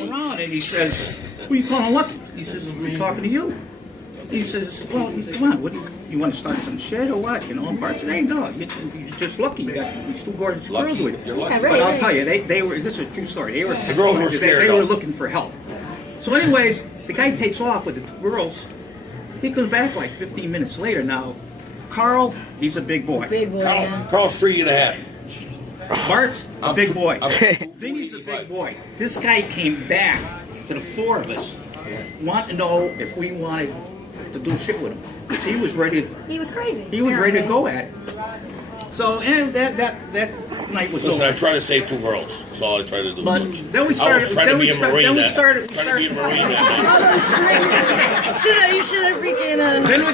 Around and he says, "Who you calling lucky?" He says, "We're talking to you." He says, "Well, come on, what do you want to start some shit or what? You know?" And Bart said, "Hey, no, you're just lucky. You got these two gorgeous girls with you." You're lucky. But I'll tell you, they were. This is a true story. They were. The girls were scared. They were looking for help. So, anyways, the guy takes off with the two girls. He comes back like 15 minutes later. Now, Carl, he's a big boy. Big boy. Carl's 3.5. Bart's a big boy. Vinny's a big boy. This guy came back to the four of us, wanting to know if we wanted to do shit with him. Because he was ready. He was crazy. He was ready to go at it. So, and that night was Listen, over. I try to save two girls. That's all I try to do. But then we started. I was trying to be a Marine. Then we Trying started. to be a Marine. You should have freaking.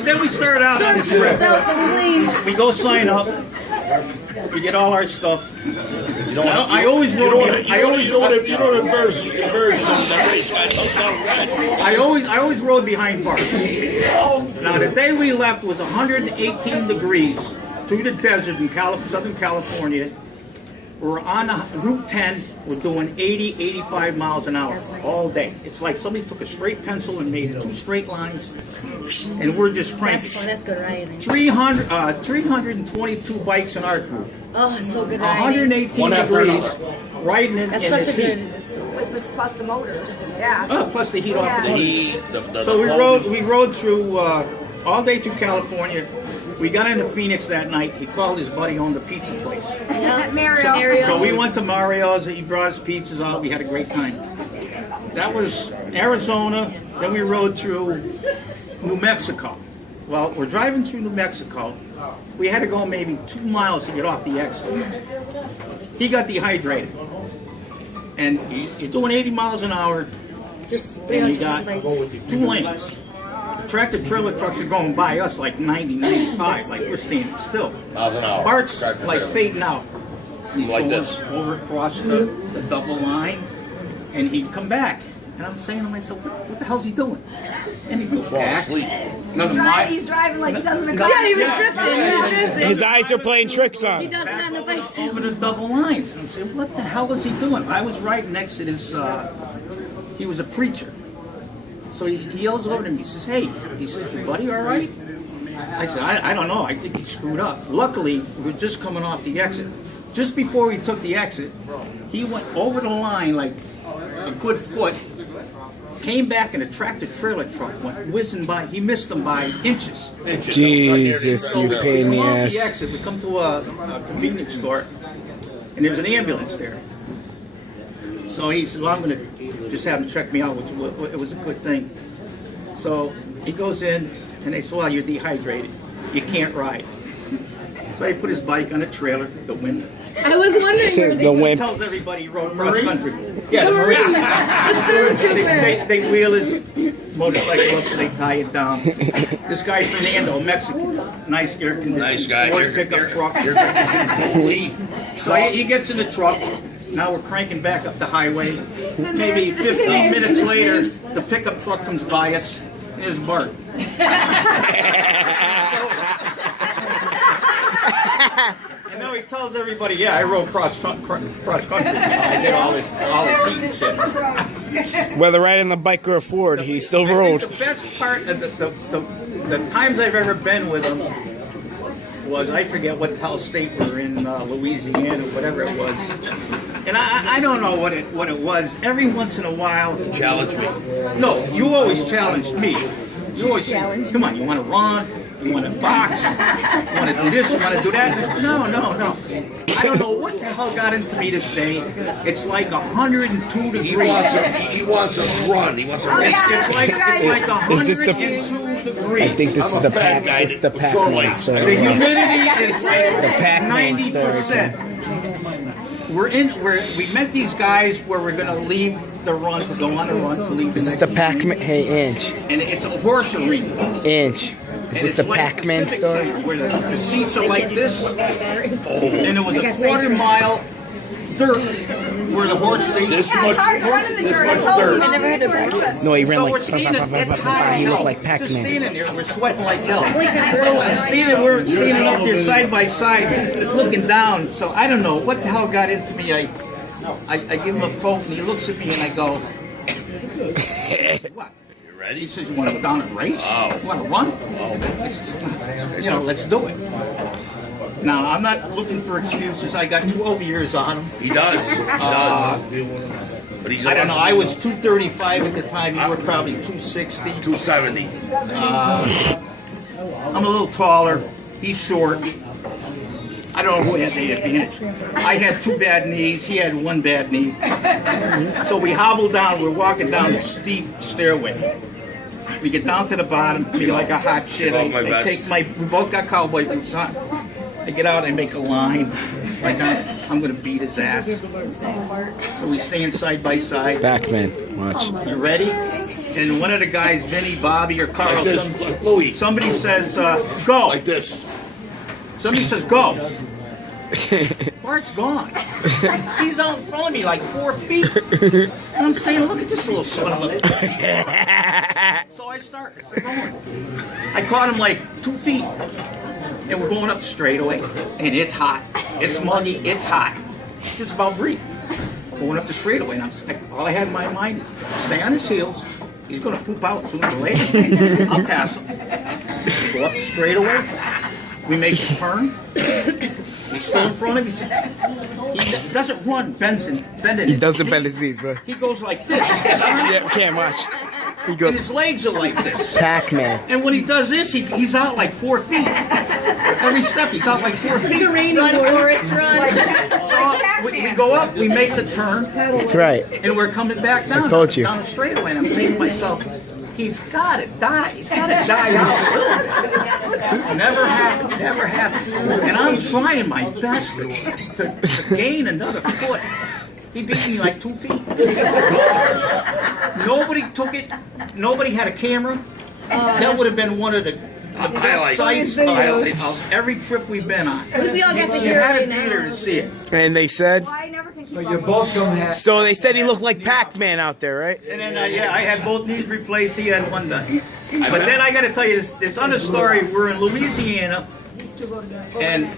Then we started out on the trip. Tell them, please. We go sign up. We get all our stuff. I always You wrote. don't embarrass them. That race guy. I always rode behind Bart. Now the day we left was 118 degrees through the desert in Southern California. We're on Route 10. We're doing 80, 85 miles an hour all day. It's like somebody took a straight pencil and made two straight lines, and we're just cranking. That's good riding. 322 bikes in our group. Oh, it's so good riding. 118 degrees, riding in That's this such a heat. good. It's plus the motors. Yeah. Plus the heat off the The motor. heat. So we rode through all day through California. We got into Phoenix that night. He called his buddy on the pizza place. Mario. So we went to Mario's. He brought us pizzas out. We had a great time. That was Arizona. Then we rode through New Mexico. Well, we're driving through New Mexico. We had to go maybe 2 miles to get off the exit. He got dehydrated. And you're doing 80 miles an hour. Just And you got 300 2 lanes. Tractor trailer trucks are going by us like 90, 95, like we're standing still. Miles an hour. Bart's Tractor like trailer. fading out. He's Like going this. over across the double line, and he'd come back. And I'm saying to myself, what the hell's he doing? And he'd go Falling back. asleep. He's driving like he does in a car. Yeah, he was drifting. He was drifting. His eyes are playing tricks on He him. does it on the bike too. Over the double lines. And I'm saying, what the hell is he doing? I was right next to this, he was a preacher. So he yells over to me, he says, "Hey," he says, "your buddy all right?" I said, I don't know, I think he screwed up. Luckily, we were just coming off the exit. Just before we took the exit, he went over the line like a good foot, came back in a tractor trailer truck, went whizzing by. He missed him by inches. Jesus, you pain in We the come off the ass. exit, we come to a convenience store, and there's an ambulance there. So he said, "Well, I'm going to just have him check me out," which it was a good thing. So he goes in, and they said, "Well, you're dehydrated. You can't ride." So he put his bike on a trailer, the wind. I was wondering where The He wimp. tells everybody he rode cross country. Yeah, the Marine. the stormtrooper. They wheel his motorcycle up so they tie it down. This guy Fernando, Mexican, nice air conditioned Nice guy. Ford pickup truck. So he gets in the truck. Now we're cranking back up the highway. Maybe 15 minutes later, the pickup truck comes by us. There's Bart. And now he tells everybody, "Yeah, I rode cross country. I did all this heat and shit." Whether riding the bike or a Ford, he still I rode. think the best part of the times I've ever been with him was, I forget what the hell state we were in, Louisiana, whatever it was. And I don't know what it was. Every once in a while, Challenge me. no, you always challenged me. You always said, "Come on, you want to run? You want to box? You want to do this? You want to do that?" No. I don't know what the hell got into me this day. It's like 102 degrees. He wants a run. He wants a run. It's like Is this the- 102 degrees. I think this I'm is a the fat Pac. guy It's the with short Pac-Man legs. story. The humidity is like Pac-Man 90%. We met these guys where we're gonna leave the run, to go on a run to leave. Is this the Pac-Man? Hey, Inch. And it's a horse arena. Inch. Is And this the it's like Pac-Man Civic story? Center, where the seats are like this, and it was a quarter-mile dirt where the horse stays. This much dirt. I never heard of that. No, he ran So like. we're standing, it's hot as He hell. looked like Just Pac-Man. standing there, we're sweating like hell. So I'm standing, we're standing up there side by side, looking down. So I don't know what the hell got into me. I give him a poke, and he looks at me, and I go, What? You ready? He says, you want to go down and race? Oh. You want to run? I said, you know, let's do it. Now, I'm not looking for excuses. I got 12 years on him. He does. He does. But he's I don't know. I was 235 at the time. You were probably 260. 270. I'm a little taller. He's short. I don't know who had the advantage. I had 2 bad knees. He had 1 bad knee. So we hobbled down. We're walking down the steep stairway. We get down to the bottom. Feel like a hot shit. I take my. We both got cowboy boots on. I get out and make a line. Like I'm gonna beat his ass. So we stand side by side. Pac-Man, watch. You ready? And one of the guys, Vinny, Bobby, or Carl, Like this. Louis. somebody says, go. Like this. Somebody says, go. Bart's gone. He's out in front of me like 4 feet. And I'm saying, look at this little son of a... So I start going. I caught him like 2 feet. And we're going up the straightaway. And it's hot. It's muggy. It's hot. Just about breathe. Going up the straightaway. And all I had in my mind is stay on his heels. He's going to poop out sooner or later. I'll pass him. We go up the straightaway. We make a turn. He's still in front of me. He doesn't run, bending. He doesn't bend his knees, bro. He goes like this. His arm, Yeah, can't watch. He and goes his legs are like this. Pac-Man. And when he does this, he's out like 4 feet. Every step, he's out like 4 feet. Run, Forrest, run. So we go up, we make the turn, That's right. and we're coming back down. told you. Down the straightaway. And I'm saying to myself, he's got to die. He's got to die out. Never happened. Never happened. And I'm trying my best to gain another foot. He beat me like 2 feet. Nobody took it. Nobody had a camera. That would have been one of the best Highlights. sights Highlights. of every trip we've been on. At least we all got to You hear had it to be there to see it. And they said, Well, I never can keep up You're with both gonna have. so they said he looked like Pac-Man out there, right? And then, yeah, I had both knees replaced. He had one done. But then I got to tell you this other story. We're in Louisiana, and